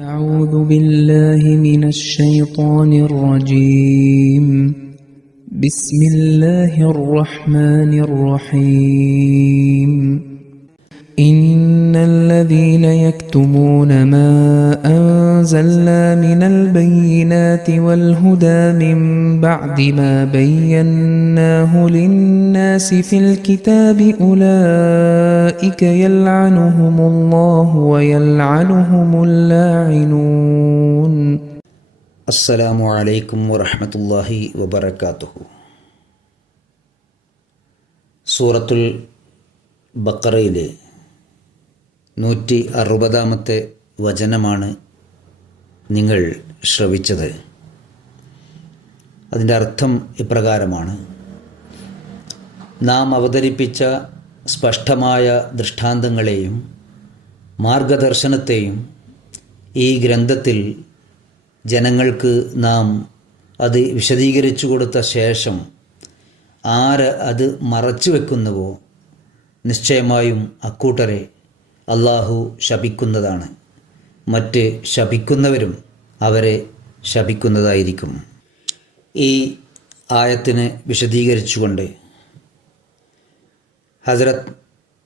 أعوذ بالله من الشيطان الرجيم. بسم الله الرحمن الرحيم. إن الذين يكتمون ما أنزلنا من البينات والهدى من بعد ما بيناه للناس في الكتاب أولئك يلعنهم الله ويلعنهم اللاعنون. അസ്സലാമു അലൈക്കും വറഹ്മത്തുള്ളാഹി വബറകാതുഹു. സൂറത്തുൽ ബഖറയിലെ 160-ാമത്തെ വചനമാണ് നിങ്ങൾ ശ്രവിച്ചത്. അതിൻ്റെ അർത്ഥം ഇപ്രകാരമാണ്: നാം അവതരിപ്പിച്ച സ്പഷ്ടമായ ദൃഷ്ടാന്തങ്ങളെയും മാർഗദർശനത്തെയും ഈ ഗ്രന്ഥത്തിൽ ജനങ്ങൾക്ക് നാം അത് വിശദീകരിച്ചു കൊടുത്ത ശേഷം ആര് അത് മറച്ചു വെക്കുന്നുവോ നിശ്ചയമായും അക്കൂട്ടരെ അള്ളാഹു ശപിക്കുന്നതാണ്. മറ്റ് ശപിക്കുന്നവരും അവരെ ശപിക്കുന്നതായിരിക്കും. ഈ ആയത്തിനെ വിശദീകരിച്ചുകൊണ്ട് ഹസ്രത്ത്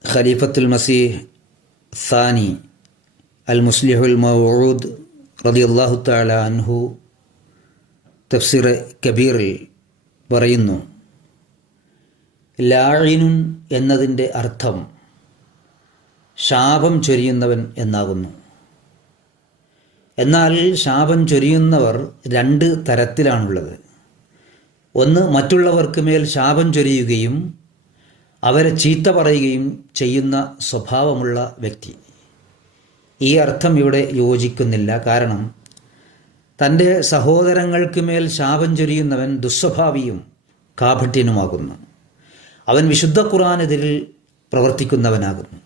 ഖലീഫത്തുൽ മസീഹ് സാനി അൽ മുസ്ലിഹുൽ മൗഊദ് റളിയല്ലാഹു തആല അൻഹു തഫ്സീർ കബീറിൽ പറയുന്നു, ലാഇനുൻ എന്നതിൻ്റെ അർത്ഥം ശാപം ചൊരിയുന്നവൻ എന്നാകുന്നു. എന്നാൽ ശാപം ചൊരിയുന്നവർ രണ്ട് തരത്തിലാണുള്ളത്. ഒന്ന്, മറ്റുള്ളവർക്ക് മേൽ ശാപം ചൊരിയുകയും അവരെ ചീത്ത പറയുകയും ചെയ്യുന്ന സ്വഭാവമുള്ള വ്യക്തി. ഈ അർത്ഥം ഇവിടെ യോജിക്കുന്നില്ല. കാരണം തൻ്റെ സഹോദരങ്ങൾക്ക് മേൽ ശാപം ചൊരിയുന്നവൻ ദുസ്വഭാവിയും കാപട്യനുമാകുന്നു. അവൻ വിശുദ്ധ ഖുർആനെതിരിൽ പ്രവർത്തിക്കുന്നവനാകുന്നു.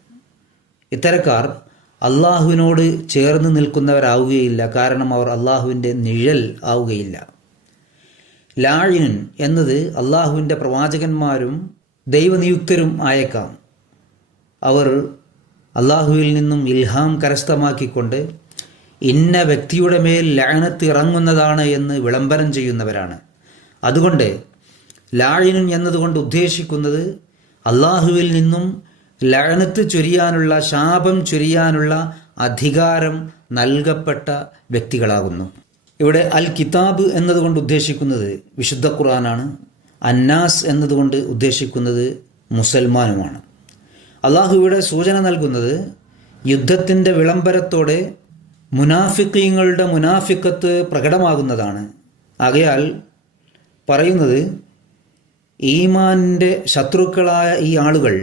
ഇത്തരക്കാർ അള്ളാഹുവിനോട് ചേർന്ന് നിൽക്കുന്നവരാവുകയില്ല. കാരണം അവർ അള്ളാഹുവിൻ്റെ നിഴൽ ആവുകയില്ല. ലാഇനുൻ എന്നത് അള്ളാഹുവിൻ്റെ പ്രവാചകന്മാരും ദൈവനിയുക്തരും ആയേക്കാം. അവർ അള്ളാഹുവിൽ നിന്നും ഇൽഹാം കരസ്ഥമാക്കിക്കൊണ്ട് ഇന്ന വ്യക്തിയുടെ മേൽ ലഅനത്ത് ഇറങ്ങുന്നതാണ് എന്ന് വിളംബരം ചെയ്യുന്നവരാണ്. അതുകൊണ്ട് ലാഇനുൻ എന്നതുകൊണ്ട് ഉദ്ദേശിക്കുന്നത് അള്ളാഹുവിൽ നിന്നും ലഅനത്ത് ചൊരിയാനുള്ള, ശാപം ചൊരിയാനുള്ള അധികാരം നൽകപ്പെട്ട വ്യക്തികളാകുന്നു. ഇവിടെ അൽ കിതാബ് എന്നതുകൊണ്ട് ഉദ്ദേശിക്കുന്നത് വിശുദ്ധ ഖുർആനാണ്. അന്നാസ് എന്നതുകൊണ്ട് ഉദ്ദേശിക്കുന്നത് മുസൽമാനുമാണ്. അള്ളാഹു ഇവിടെ സൂചന നൽകുന്നത് യുദ്ധത്തിൻ്റെ വിളംബരത്തോടെ മുനാഫിഖീങ്ങളുടെ മുനാഫിക്കത്ത് പ്രകടമാകുന്നതാണ്. ആകയാൽ പറയുന്നത്, ഈമാനിൻ്റെ ശത്രുക്കളായ ഈ ആളുകൾ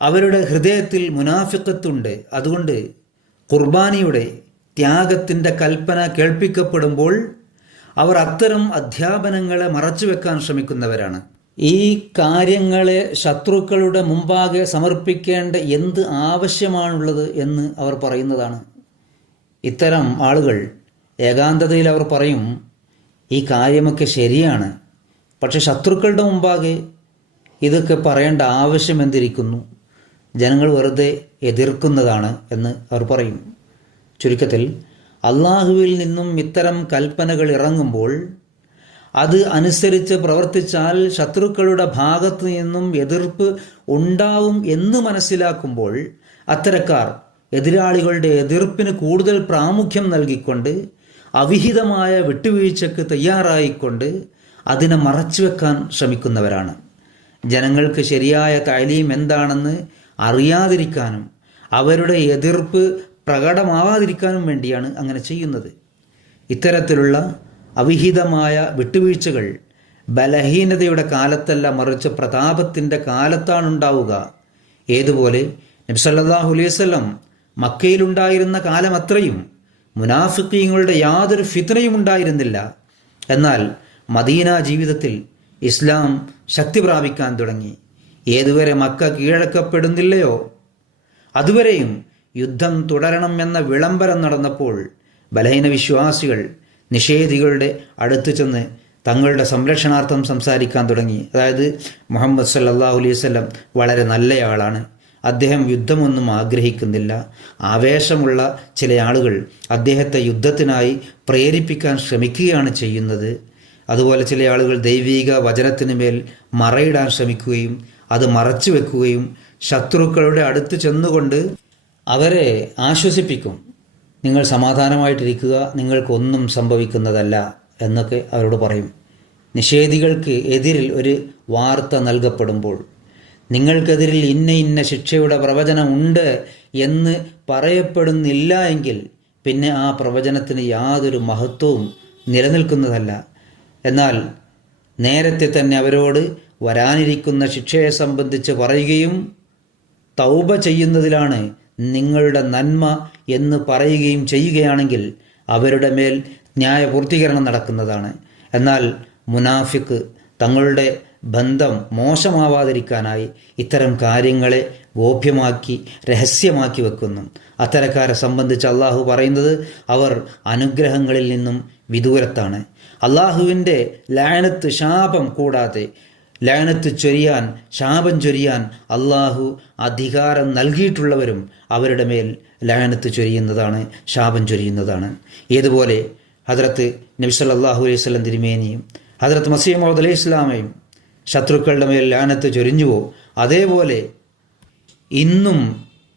അവരുടെ ഹൃദയത്തിൽ മുനാഫിക്കത്തുണ്ട്. അതുകൊണ്ട് ഖുർബാനിയുടെ ത്യാഗത്തിൻ്റെ കൽപ്പന കേൾപ്പിക്കപ്പെടുമ്പോൾ അവർ അത്തരം അധ്യാപനങ്ങളെ മറച്ചുവെക്കാൻ ശ്രമിക്കുന്നവരാണ്. ഈ കാര്യങ്ങളെ ശത്രുക്കളുടെ മുമ്പാകെ സമർപ്പിക്കേണ്ട എന്ത് ആവശ്യമാണുള്ളത് എന്ന് അവർ പറയുന്നതാണ്. ഇത്തരം ആളുകൾ ഏകാന്തതയിൽ അവർ പറയും, ഈ കാര്യമൊക്കെ ശരിയാണ്, പക്ഷെ ശത്രുക്കളുടെ മുമ്പാകെ ഇതൊക്കെ പറയേണ്ട ആവശ്യം എന്തിരിക്കുന്നു, ജനങ്ങൾ വെറുതെ എതിർക്കുന്നതാണ് എന്ന് അവർ പറയും. ചുരുക്കത്തിൽ അള്ളാഹുവിൽ നിന്നും ഇത്തരം കൽപ്പനകൾ ഇറങ്ങുമ്പോൾ അത് അനുസരിച്ച് പ്രവർത്തിച്ചാൽ ശത്രുക്കളുടെ ഭാഗത്തു നിന്നും എതിർപ്പ് ഉണ്ടാവും എന്ന് മനസ്സിലാക്കുമ്പോൾ അത്തരക്കാർ എതിരാളികളുടെ എതിർപ്പിന് കൂടുതൽ പ്രാമുഖ്യം നൽകിക്കൊണ്ട് അവിഹിതമായ വിട്ടുവീഴ്ചയ്ക്ക് തയ്യാറായിക്കൊണ്ട് അതിനെ മറച്ചുവെക്കാൻ ശ്രമിക്കുന്നവരാണ്. ജനങ്ങൾക്ക് ശരിയായ തഅലീം എന്താണെന്ന് അറിയാതിരിക്കാനും അവരുടെ എതിർപ്പ് പ്രകടമാവാതിരിക്കാനും വേണ്ടിയാണ് അങ്ങനെ ചെയ്യുന്നത്. ഇത്തരത്തിലുള്ള അവിഹിതമായ വിട്ടുവീഴ്ചകൾ ബലഹീനതയുടെ കാലത്തല്ല, മറിച്ച് പ്രതാപത്തിൻ്റെ കാലത്താണുണ്ടാവുക. ഏതുപോലെ നബി സല്ലല്ലാഹു അലൈഹി വസല്ലം മക്കയിലുണ്ടായിരുന്ന കാലം അത്രയും മുനാഫിഖീങ്ങളുടെ യാതൊരു ഫിത്നയും ഉണ്ടായിരുന്നില്ല. എന്നാൽ മദീന ജീവിതത്തിൽ ഇസ്ലാം ശക്തി പ്രാപിക്കാൻ തുടങ്ങി. ഏതുവരെ മക്ക കീഴടക്കപ്പെടുന്നില്ലയോ അതുവരെയും യുദ്ധം തുടരണം എന്ന വിളംബരം നടന്നപ്പോൾ ബലഹീന വിശ്വാസികൾ നിഷേധികളുടെ അടുത്ത് ചെന്ന് തങ്ങളുടെ സംരക്ഷണാർത്ഥം സംസാരിക്കാൻ തുടങ്ങി. അതായത് മുഹമ്മദ് സല്ലല്ലാഹു അലൈഹി വസല്ലം വളരെ നല്ലയാളാണ്, അദ്ദേഹം യുദ്ധമൊന്നും ആഗ്രഹിക്കുന്നില്ല. ആവേശമുള്ള ചില ആളുകൾ അദ്ദേഹത്തെ യുദ്ധത്തിനായി പ്രേരിപ്പിക്കാൻ ശ്രമിക്കുകയാണ് ചെയ്യുന്നത്. അതുപോലെ ചില ആളുകൾ ദൈവിക വചനത്തിന് മേൽ മറയിടാൻ ശ്രമിക്കുകയും അത് മറച്ചു വെക്കുകയും ശത്രുക്കളുടെ അടുത്ത് ചെന്നുകൊണ്ട് അവരെ ആശ്വസിപ്പിക്കും. നിങ്ങൾ സമാധാനമായിട്ടിരിക്കുക, നിങ്ങൾക്കൊന്നും സംഭവിക്കുന്നതല്ല എന്നൊക്കെ അവരോട് പറയും. നിഷേധികൾക്ക് എതിരിൽ ഒരു വാർത്ത നൽകപ്പെടുമ്പോൾ നിങ്ങൾക്കെതിരിൽ ഇന്ന ശിക്ഷയുടെ പ്രവചനം ഉണ്ട് എന്ന് പറയപ്പെടുന്നില്ല എങ്കിൽ പിന്നെ ആ പ്രവചനത്തിന് യാതൊരു മഹത്വവും നിലനിൽക്കുന്നതല്ല. എന്നാൽ നേരത്തെ തന്നെ അവരോട് വരാനിരിക്കുന്ന ശിക്ഷയെ സംബന്ധിച്ച് പറയുകയും തൗബ ചെയ്യുന്നതിലാണ് നിങ്ങളുടെ നന്മ എന്ന് പറയുകയും ചെയ്യുകയാണെങ്കിൽ അവരുടെ മേൽ ന്യായപൂർത്തീകരണം നടക്കുന്നതാണ്. എന്നാൽ മുനാഫിക്ക് തങ്ങളുടെ ബന്ധം മോശമാവാതിരിക്കാനായി ഇത്തരം കാര്യങ്ങളെ ഗോപ്യമാക്കി രഹസ്യമാക്കി വെക്കുന്നു. അത്തരക്കാരെ സംബന്ധിച്ച് അള്ളാഹു പറയുന്നത് അവർ അനുഗ്രഹങ്ങളിൽ നിന്നും വിദൂരത്താണ്. അള്ളാഹുവിൻ്റെ ലഅനത്ത്, ശാപം കൂടാതെ ലഅനത്ത് ചൊരിയാൻ, ശാപം ചൊരിയാൻ അള്ളാഹു അധികാരം നൽകിയിട്ടുള്ളവരും അവരുടെ മേൽ ലഅനത്ത് ചൊരിയുന്നതാണ്, ശാപം ചൊരിയുന്നതാണ്. ഏതുപോലെ ഹദ്രത്ത് നബി സല്ലല്ലാഹു അലൈഹി വസല്ലം തിരുമേനിയും ഹദ്രത്ത് മസീഹ് മൗഊദ് അലൈഹി ഇസ്ലാമയും ശത്രുക്കളുടെ മേൽ ലഅനത്ത് ചൊരിഞ്ഞുവോ അതേപോലെ ഇന്നും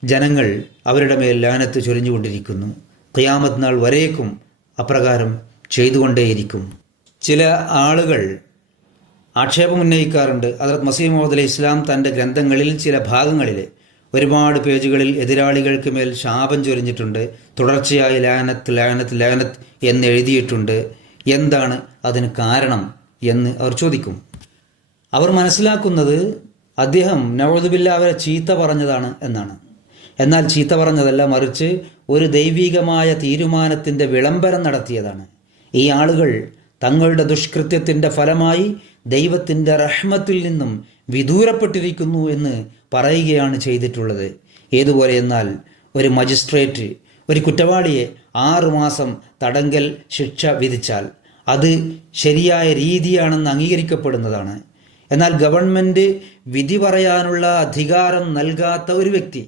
ജനങ്ങൾ അവരുടെ മേൽ ലഅനത്ത് ചൊരിഞ്ഞുകൊണ്ടിരിക്കുന്നു. ഖിയാമത്ത് നാൾ വരേക്കും അപ്രകാരം ചെയ്തുകൊണ്ടേയിരിക്കും. ചില ആളുകൾ ആക്ഷേപം ഉന്നയിക്കാറുണ്ട്. ഹദ്രത്ത് മസീഹ് മൗഊദ് അലൈഹി ഇസ്ലാം തൻ്റെ ഗ്രന്ഥങ്ങളിൽ ചില ഭാഗങ്ങളിൽ ഒരുപാട് പേജുകളിൽ എതിരാളികൾക്ക് മേൽ ശാപം ചൊരിഞ്ഞിട്ടുണ്ട്, തുടർച്ചയായി ലഅനത്ത് ലഅനത്ത് ലഅനത്ത് എന്ന് എഴുതിയിട്ടുണ്ട്. എന്താണ് അതിന് കാരണം എന്ന് അവർ ചോദിക്കും. അവർ മനസ്സിലാക്കുന്നത് അദ്ദേഹം നഊദുബില്ലാ അവരെ ചീത്ത പറഞ്ഞതാണ് എന്നാണ്. എന്നാൽ ചീത്ത പറഞ്ഞതല്ല, മറിച്ച് ഒരു ദൈവികമായ തീരുമാനത്തിൻ്റെ വിളംബരം നടത്തിയതാണ്. ഈ ആളുകൾ തങ്ങളുടെ ദുഷ്കൃത്യത്തിൻ്റെ ഫലമായി ദൈവത്തിൻ്റെ റഹ്മത്തിൽ നിന്നും വിദൂരപ്പെട്ടിരിക്കുന്നു എന്ന് പറയുകയാണ് ചെയ്തിട്ടുള്ളത്. ഏതുപോലെ എന്നാൽ ഒരു മജിസ്ട്രേറ്റ് ഒരു കുറ്റവാളിയെ 6 മാസം തടങ്കൽ ശിക്ഷ വിധിച്ചാൽ അത് ശരിയായ രീതിയാണെന്ന് അംഗീകരിക്കപ്പെടുന്നതാണ്. എന്നാൽ ഗവൺമെൻറ് വിധി പറയാനുള്ള അധികാരം നൽകാത്ത ഒരു വ്യക്തി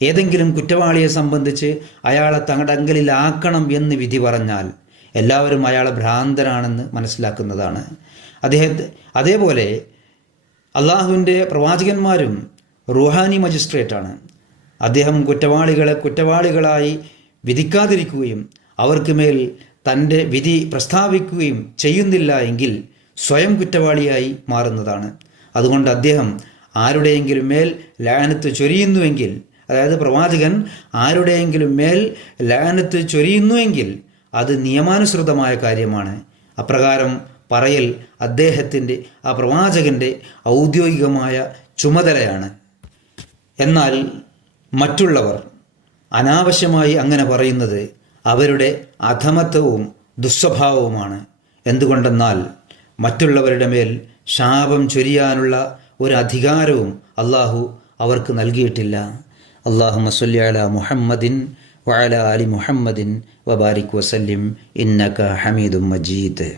ഏതെങ്കിലും കുറ്റവാളിയെ സംബന്ധിച്ച് അയാളെ തടങ്കലിലാക്കണം എന്ന് വിധി പറഞ്ഞാൽ എല്ലാവരും അയാളെ ഭ്രാന്തനാണെന്ന് മനസ്സിലാക്കുന്നതാണ്. അതേപോലെ അള്ളാഹുവിൻ്റെ പ്രവാചകന്മാരും റൂഹാനി മജിസ്ട്രേറ്റാണ്. അദ്ദേഹം കുറ്റവാളികളെ കുറ്റവാളികളായി വിധിക്കാതിരിക്കുകയും അവർക്ക് മേൽ തൻ്റെ വിധി പ്രസ്താവിക്കുകയും ചെയ്യുന്നില്ല എങ്കിൽ സ്വയം കുറ്റവാളിയായി മാറുന്നതാണ്. അതുകൊണ്ട് അദ്ദേഹം ആരുടെയെങ്കിലും മേൽ ലഅനത്ത് ചൊരിയുന്നുവെങ്കിൽ, അതായത് പ്രവാചകൻ ആരുടെയെങ്കിലും മേൽ ലഅനത്ത് ചൊരിയുന്നുവെങ്കിൽ അത് നിയമാനുസൃതമായ കാര്യമാണ്. അപ്രകാരം പറയൽ അദ്ദേഹത്തിൻ്റെ, ആ പ്രവാചകൻ്റെ ഔദ്യോഗികമായ ചുമതലയാണ്. എന്നാൽ മറ്റുള്ളവർ അനാവശ്യമായി അങ്ങനെ പറയുന്നത് അവരുടെ അധമത്വവും ദുസ്വഭാവവുമാണ്. എന്തുകൊണ്ടെന്നാൽ മറ്റുള്ളവരുടെ മേൽ ശാപം ചൊരിയാനുള്ള ഒരു അധികാരവും അള്ളാഹു അവർക്ക് നൽകിയിട്ടില്ല. അല്ലാഹുമ്മ സ്വല്ലി അലാ മുഹമ്മദിൻ വഅലാ ആലി മുഹമ്മദിൻ വബാരിക് വസല്ലിം ഇന്നക ഹമീദും മജീദ്.